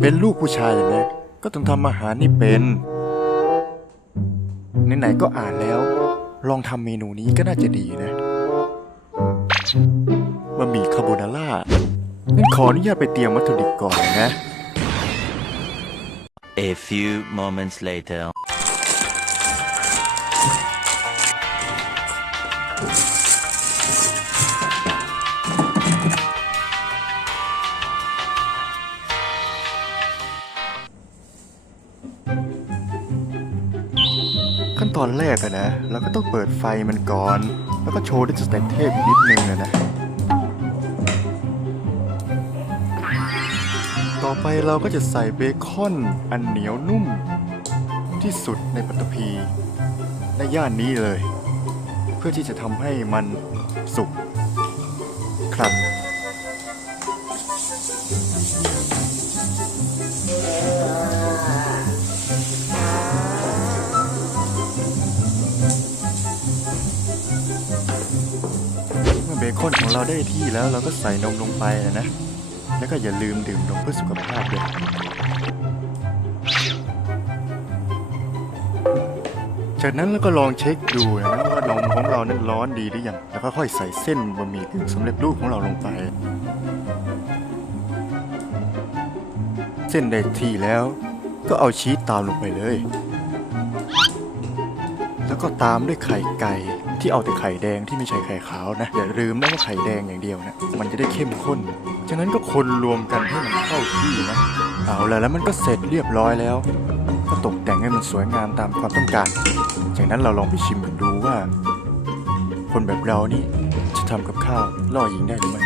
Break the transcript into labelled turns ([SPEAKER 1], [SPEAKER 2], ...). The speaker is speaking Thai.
[SPEAKER 1] เป็นลูกผู้ชายอย่างเนี้ยก็ต้องทำอาหารนี่เป็นไหนๆก็อ่านแล้ว ลองทำเมนูนี้ก็น่าจะดีนะบะหมี่คาโบนาร่างั้นขออนุญาตไปเตรียมวัตถุดิบก่อนนะ
[SPEAKER 2] A few moments later.
[SPEAKER 1] ขั้นตอนแรกอะนะ เราก็ต้องเปิดไฟมันก่อน แล้วก็โชว์ด้วยสเต็ปเทพนิดนึงอะนะ ต่อไปเราก็จะใส่เบคอนอันเหนียวนุ่ม ที่สุดในปัตตภีในย่านนี้เลย เพื่อที่จะทำให้มันสุกครับ เมื่อเบคอนของเราได้ที่แล้วเราก็ใส่นมลงไปนะ แล้วก็อย่าลืมดื่มนมเพื่อสุขภาพด้วยจากนั้นเราก็ลองเช็คดูนะว่านมของเรานั้นร้อนดีหรือยังแล้วก็ค่อยใส่เส้นบะหมี่กึ่งสำเร็จรูปของเราลงไป เส้นได้ที่แล้วก็เอาชีสตามลงไปเลย แล้วก็ตามด้วยไข่ไก่ที่เอาแต่ไข่แดงที่ไม่ใช่ไข่ขาวนะ อย่าลืมนะว่าไข่แดงอย่างเดียวนะมันจะได้เข้มข้นจากนั้นก็คนรวมกันให้มันเข้าที่นะ เอาละแล้วมันก็เสร็จเรียบร้อยแล้ว ก็ตกแต่งให้มันสวยงามตามความต้องการ จากนั้นเราลองไปชิมกันดูว่า คนแบบเรานี่จะทำกับข้าวล่อหญิงได้หรือไม่